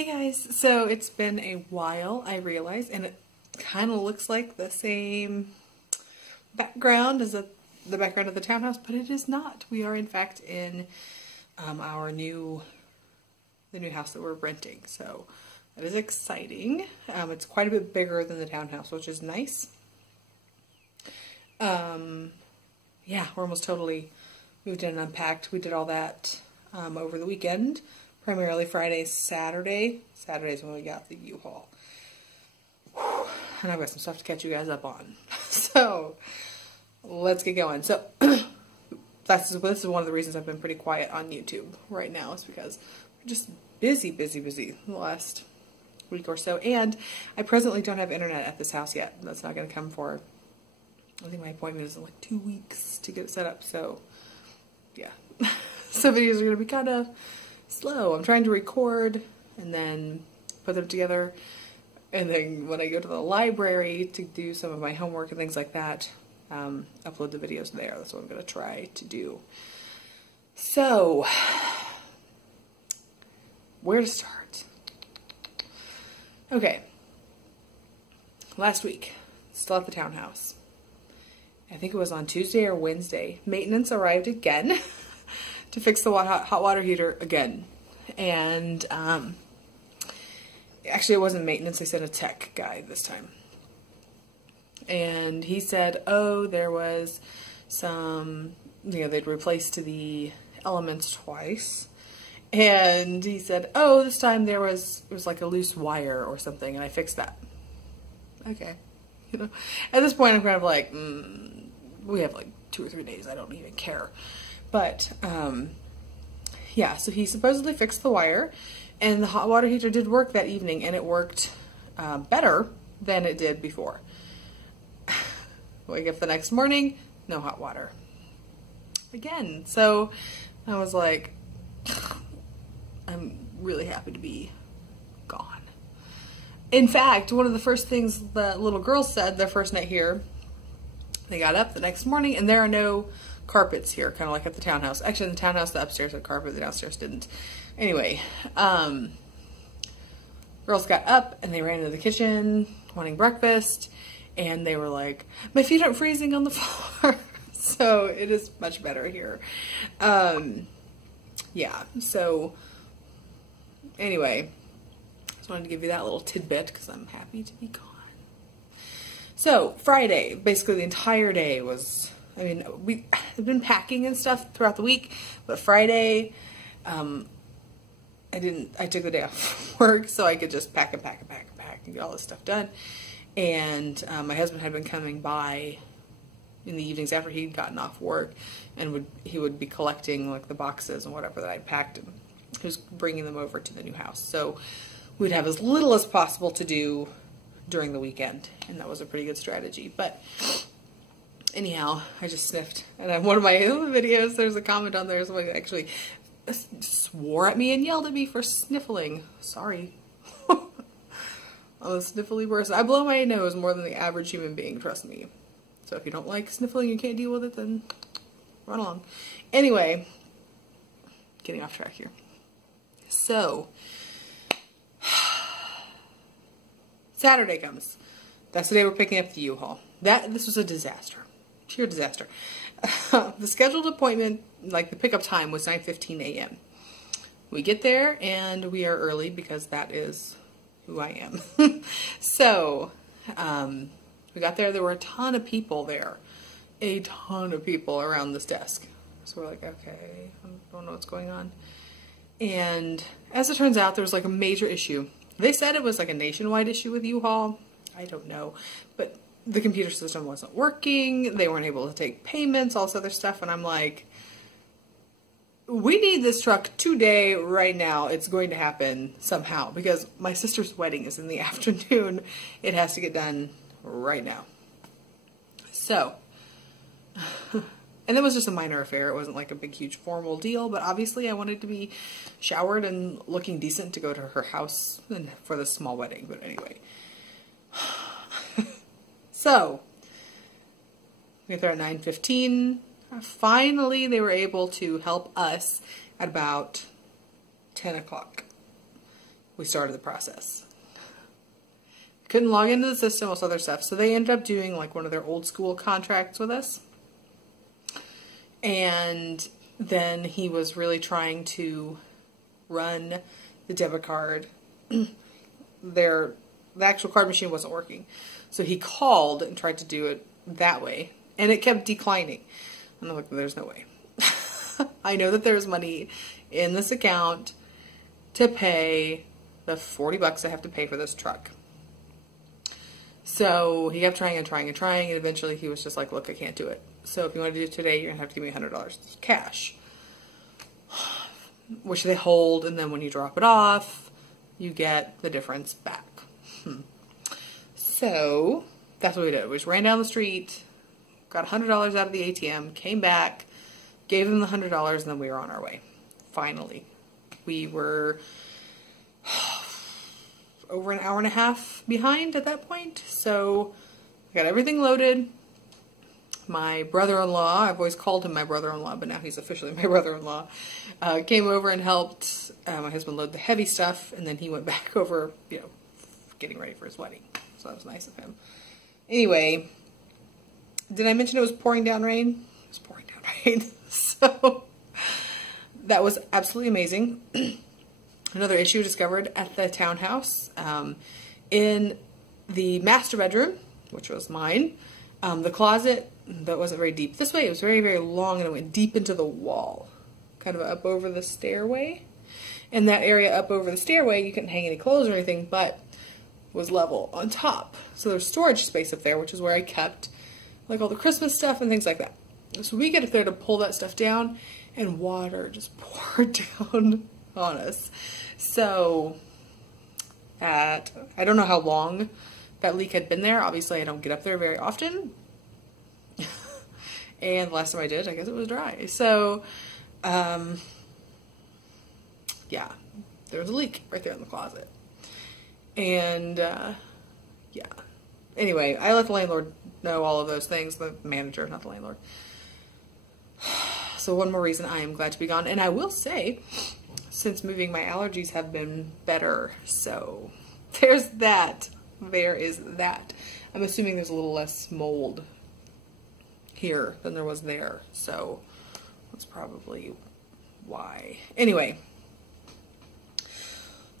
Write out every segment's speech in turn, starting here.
Hey guys, so it's been a while, I realize, and it kind of looks like the same background as the background of the townhouse, but it is not. We are in fact in the new house that we're renting, so that is exciting. It's quite a bit bigger than the townhouse, which is nice. Yeah, we're almost totally moved in and unpacked. We did all that over the weekend. Primarily Friday, Saturday. Saturday's when we got the U-Haul. And I've got some stuff to catch you guys up on. So, let's get going. So, this is one of the reasons I've been pretty quiet on YouTube right now. Is because we're just busy the last week or so. And I presently don't have internet at this house yet. That's not going to come for, I think my appointment is in like 2 weeks to get it set up. So, yeah. So videos are going to be kind of slow. I'm trying to record and then put them together, and then when I go to the library to do some of my homework and things like that, upload the videos there. That's what I'm going to try to do. So, where to start? Okay, last week, still at the townhouse. I think it was on Tuesday or Wednesday. Maintenance arrived again to fix the hot water heater again. And actually it wasn't maintenance, they sent a tech guy this time. And he said, oh, there was some, they'd replaced the elements twice. And he said, oh, this time it was like a loose wire or something, and I fixed that. Okay. At this point I'm kind of like, we have like 2 or 3 days, I don't even care. But, yeah, so he supposedly fixed the wire, and the hot water heater did work that evening, and it worked better than it did before. Wake up the next morning, no hot water. Again, so I was like, I'm really happy to be gone. In fact, one of the first things the little girls said their first night here, they got up the next morning, and there are no carpets here, kind of like at the townhouse. Actually, in the townhouse, the upstairs had carpet, the downstairs didn't. Anyway, girls got up and they ran into the kitchen wanting breakfast, and they were like, my feet aren't freezing on the floor. So it is much better here. Yeah, so anyway, just wanted to give you that little tidbit because I'm happy to be gone. So Friday, basically the entire day was, I mean, we've been packing and stuff throughout the week, but Friday, I took the day off work so I could just pack and get all this stuff done. And my husband had been coming by in the evenings after he'd gotten off work, and he would be collecting like the boxes and whatever that I packed, and he was bringing them over to the new house. So we'd have as little as possible to do during the weekend, and that was a pretty good strategy. But anyhow, I just sniffed, and on one of my other videos, there's a comment on there, somebody actually swore at me and yelled at me for sniffling. Sorry. I'm a sniffly person. I blow my nose more than the average human being, trust me. So if you don't like sniffling, you can't deal with it, then run along. Anyway, getting off track here. So, Saturday comes. That's the day we're picking up the U-Haul. This was a disaster. Pure disaster. The scheduled appointment, like the pickup time, was 9:15 a.m. We get there and we are early because that is who I am. So, we got there were a ton of people there. A ton of people around this desk. So we're like, okay, I don't know what's going on. And as it turns out, there was like a major issue. They said it was like a nationwide issue with U-Haul. I don't know. But the computer system wasn't working. They weren't able to take payments, all this other stuff. And I'm like, we need this truck today, right now. It's going to happen somehow. Because my sister's wedding is in the afternoon. It has to get done right now. So, and it was just a minor affair. It wasn't like a big, huge formal deal. But obviously I wanted to be showered and looking decent to go to her house and for this small wedding. But anyway. So, we get there at 9:15. Finally, they were able to help us at about 10 o'clock. we started the process. Couldn't log into the system, all this other stuff. So they ended up doing like one of their old school contracts with us. And then he was really trying to run the debit card. The actual card machine wasn't working. So he called and tried to do it that way. And it kept declining. And I'm like, there's no way. I know that there's money in this account to pay the $40 I have to pay for this truck. So he kept trying and trying and trying, and eventually he was just like, look, I can't do it. So if you want to do it today, you're going to have to give me $100 cash. Which they hold, and then when you drop it off, you get the difference back. So that's what we did. We just ran down the street, got $100 out of the ATM, came back, gave them the $100, and then we were on our way. Finally. We were over an hour and a half behind at that point. So I got everything loaded. My brother-in-law, I've always called him my brother-in-law, but now he's officially my brother-in-law, came over and helped my husband load the heavy stuff, and then he went back over, getting ready for his wedding. So that was nice of him. Anyway, did I mention it was pouring down rain? It was pouring down rain. So that was absolutely amazing. Another issue discovered at the townhouse. In the master bedroom, which was mine, the closet that wasn't very deep this way, it was very, very long, and it went deep into the wall, kind of up over the stairway. In that area up over the stairway, you couldn't hang any clothes or anything, but was level on top. So there's storage space up there, which is where I kept like all the Christmas stuff and things like that. So we get up there to pull that stuff down, and water just poured down on us. So I don't know how long that leak had been there. Obviously I don't get up there very often. And the last time I did, I guess it was dry. So, yeah, there was a leak right there in the closet. And, yeah. Anyway, I let the landlord know all of those things. The manager, not the landlord. So one more reason I am glad to be gone. And I will say, since moving, my allergies have been better. So there's that. There is that. I'm assuming there's a little less mold here than there was there. So that's probably why. Anyway,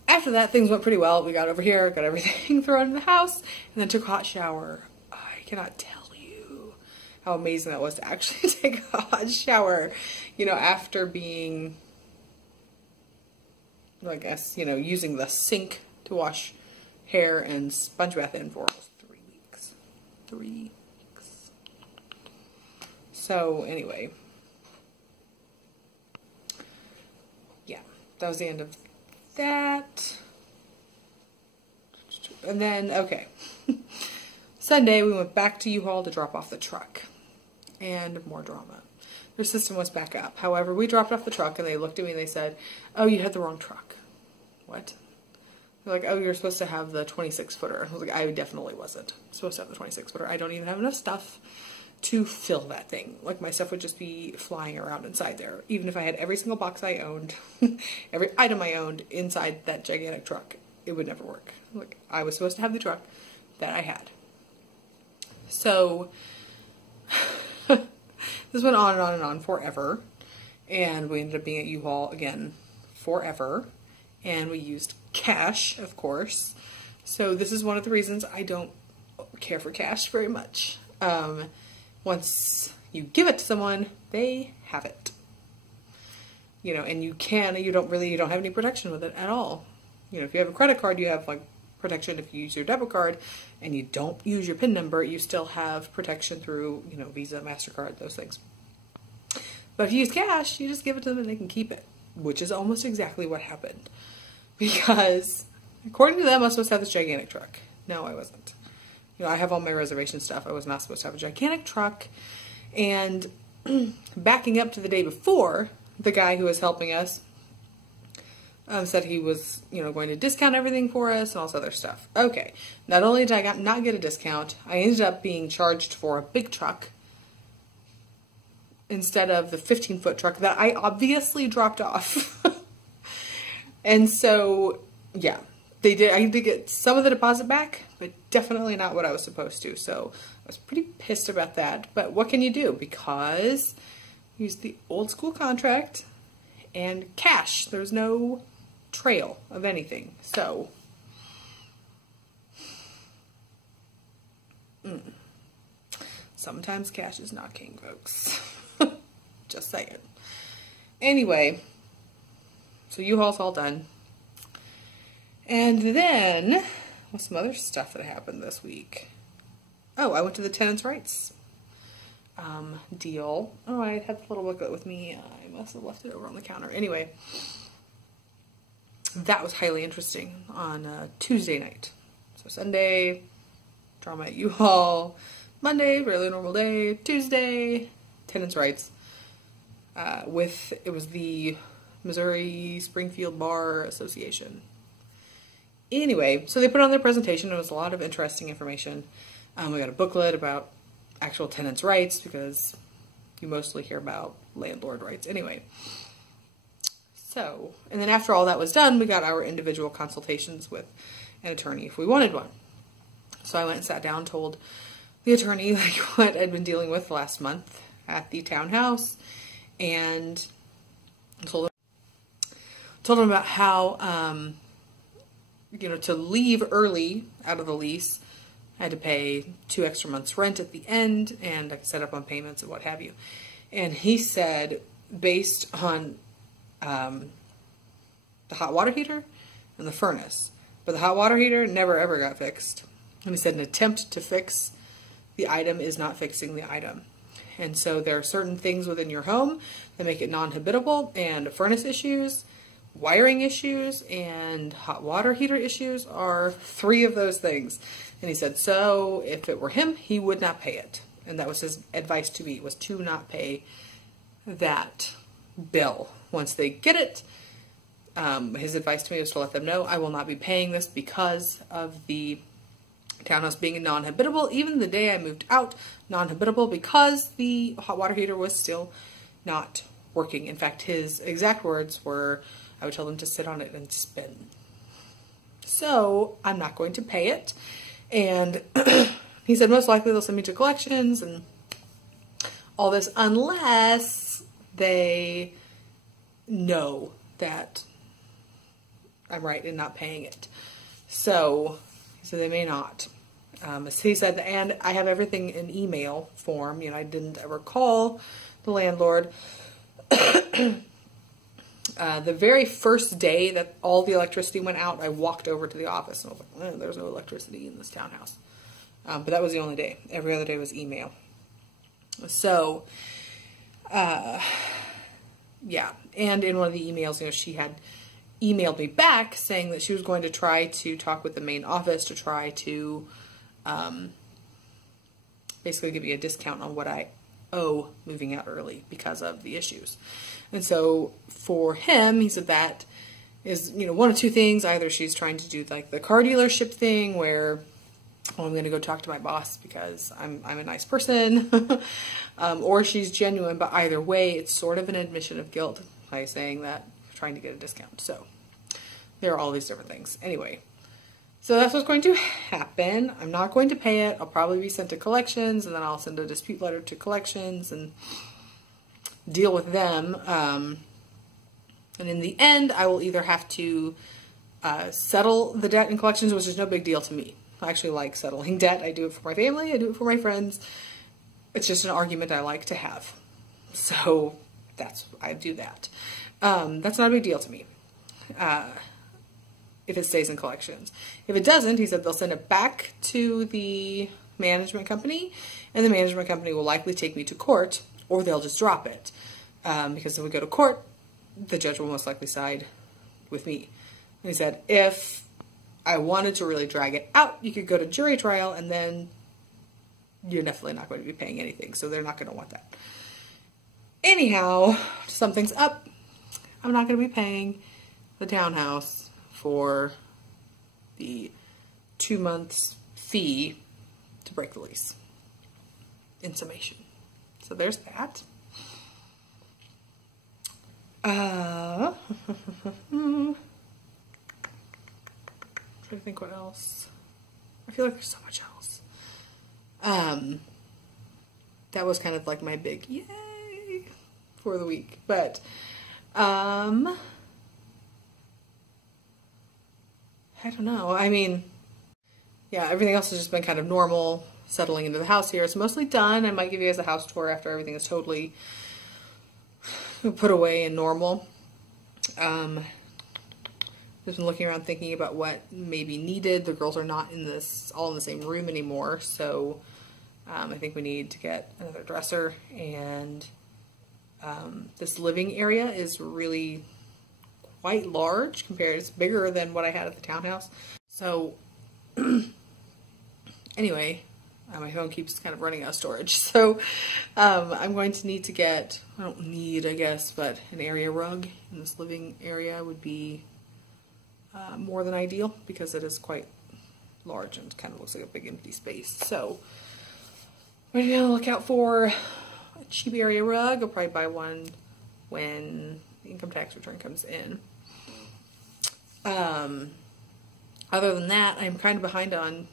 after that, things went pretty well. We got over here, got everything thrown in the house, and then took a hot shower. I cannot tell you how amazing that was to actually take a hot shower, after being, I guess, using the sink to wash hair and sponge bath in for almost 3 weeks. 3 weeks. So anyway, yeah, that was the end of that. And then, okay, Sunday we went back to U-Haul to drop off the truck, and more drama. Their system was back up. However, we dropped off the truck, and they looked at me and they said, oh, you had the wrong truck. What? They're like, oh, you're supposed to have the 26-footer. I was like, I definitely wasn't supposed to have the 26-footer. I don't even have enough stuff to fill that thing. Like, my stuff would just be flying around inside there. Even if I had every single box I owned, every item I owned inside that gigantic truck, it would never work. Like, I was supposed to have the truck that I had. So, this went on and on and on forever. And we ended up being at U-Haul again forever. And we used cash, of course. So this is one of the reasons I don't care for cash very much. Once you give it to someone, they have it. And you don't have any protection with it at all. If you have a credit card, you have like protection. If you use your debit card and you don't use your PIN number, you still have protection through, Visa, MasterCard, those things. But if you use cash, you just give it to them and they can keep it, which is almost exactly what happened. Because according to them, I was supposed to have this gigantic truck. No, I wasn't. I have all my reservation stuff. I was not supposed to have a gigantic truck. And backing up to the day before, the guy who was helping us said he was, going to discount everything for us and all this other stuff. Okay. Not only did I not get a discount, I ended up being charged for a big truck instead of the 15-foot truck that I obviously dropped off. And so, yeah. they did. I did get some of the deposit back, but definitely not what I was supposed to. So I was pretty pissed about that. But what can you do? Because I used the old school contract and cash. There's no trail of anything. So sometimes cash is not king, folks. Just saying. Anyway, so U-Haul's all done. And then, what's some other stuff that happened this week? Oh, I went to the Tenants Rights deal. Oh, I had the little booklet with me. I must have left it over on the counter. Anyway, that was highly interesting on Tuesday night. So Sunday, drama at U-Haul. Monday, fairly normal day. Tuesday, Tenants Rights. It was the Missouri Springfield Bar Association. Anyway, so they put on their presentation. It was a lot of interesting information. We got a booklet about actual tenants' rights because you mostly hear about landlord rights anyway. So, and then after all that was done, we got our individual consultations with an attorney if we wanted one. So I went and sat down, told the attorney like what I'd been dealing with last month at the townhouse, and told him about how to leave early out of the lease, I had to pay 2 extra months rent at the end, and I could set up on payments and what have you. And he said, based on the hot water heater and the furnace, but the hot water heater never ever got fixed. And he said an attempt to fix the item is not fixing the item. And so there are certain things within your home that make it non-habitable, and furnace issues, wiring issues, and hot water heater issues are 3 of those things. And he said, so if it were him, he would not pay it. And that was his advice to me, was to not pay that bill. Once they get it, his advice to me was to let them know, I will not be paying this because of the townhouse being non-habitable. Even the day I moved out, non-habitable because the hot water heater was still not working. In fact, his exact words were, I would tell them to sit on it and spin. So I'm not going to pay it. And he said most likely they'll send me to collections and all this unless they know that I'm right in not paying it. So they may not. He said, and I have everything in email form. I didn't ever call the landlord. The very first day that all the electricity went out, I walked over to the office and I was like, there's no electricity in this townhouse. But that was the only day. Every other day was email. So, yeah. And in one of the emails, she had emailed me back saying that she was going to try to talk with the main office to try to basically give me a discount on what I owe moving out early because of the issues. And so for him, he said that is, one of 2 things. Either she's trying to do like the car dealership thing where, oh, I'm going to go talk to my boss because I'm a nice person, or she's genuine. But either way, it's sort of an admission of guilt by saying that, trying to get a discount. So there are all these different things. Anyway, so that's what's going to happen. I'm not going to pay it. I'll probably be sent to collections, and then I'll send a dispute letter to collections and deal with them. And in the end, I will either have to settle the debt in collections, which is no big deal to me. I actually like settling debt. I do it for my family. I do it for my friends. It's just an argument I like to have. So I do that. That's not a big deal to me. If it stays in collections. If it doesn't, he said they'll send it back to the management company, and the management company will likely take me to court, or they'll just drop it. Because if we go to court, the judge will most likely side with me. And he said, if I wanted to really drag it out, you could go to jury trial, and then you're definitely not going to be paying anything, so they're not going to want that. Anyhow, something's up. I'm not going to be paying the townhouse for the 2 months fee to break the lease, in summation. So there's that. trying to think what else. I feel like there's so much else. That was kind of like my big yay for the week. But, I don't know. I mean, yeah, everything else has just been kind of normal, settling into the house here. It's mostly done. I might give you guys a house tour after everything is totally put away and normal. Just been looking around thinking about what may be needed. The girls are not all in the same room anymore, so I think we need to get another dresser, and this living area is really quite large compared. It's bigger than what I had at the townhouse. So anyway, my phone keeps kind of running out of storage. So I'm going to need to get, I don't need, I guess, but an area rug in this living area would be more than ideal, because it is quite large and kind of looks like a big empty space. So I'm going to be on the lookout for a cheap area rug. I'll probably buy one when the income tax return comes in. Other than that, I'm kind of behind on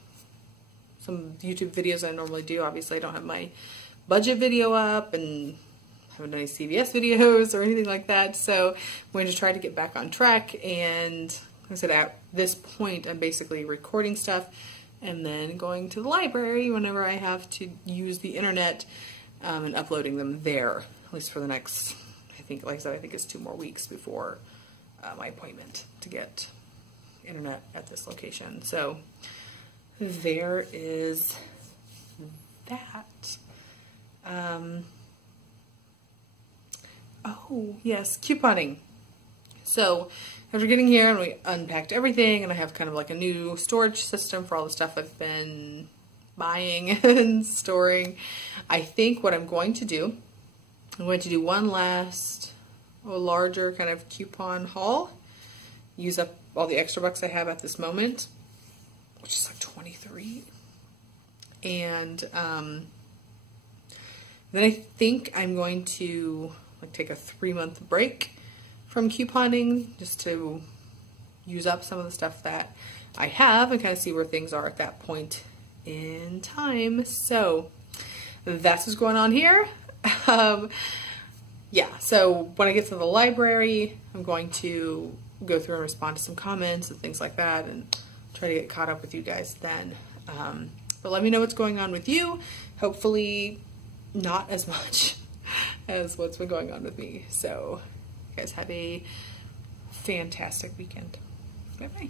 some YouTube videos I normally do. Obviously, I don't have my budget video up, and haven't done any CVS videos or anything like that. So I'm going to try to get back on track. And like I said, at this point, I'm basically recording stuff and then going to the library whenever I have to use the internet, and uploading them there, at least for the next, I think, like I said, I think it's 2 more weeks before my appointment to get internet at this location. So there is that. Oh, yes, couponing. So after getting here and we unpacked everything, and I have kind of like a new storage system for all the stuff I've been buying and storing, I think what I'm going to do one last larger kind of coupon haul, use up all the extra bucks I have at this moment, which is like 23. And then I think I'm going to like take a 3-month break from couponing, just to use up some of the stuff that I have and kind of see where things are at that point in time. So that's what's going on here. Yeah, so when I get to the library, I'm going to go through and respond to some comments and things like that, and try to get caught up with you guys then. But let me know what's going on with you. Hopefully not as much as what's been going on with me. So you guys have a fantastic weekend. Bye-bye.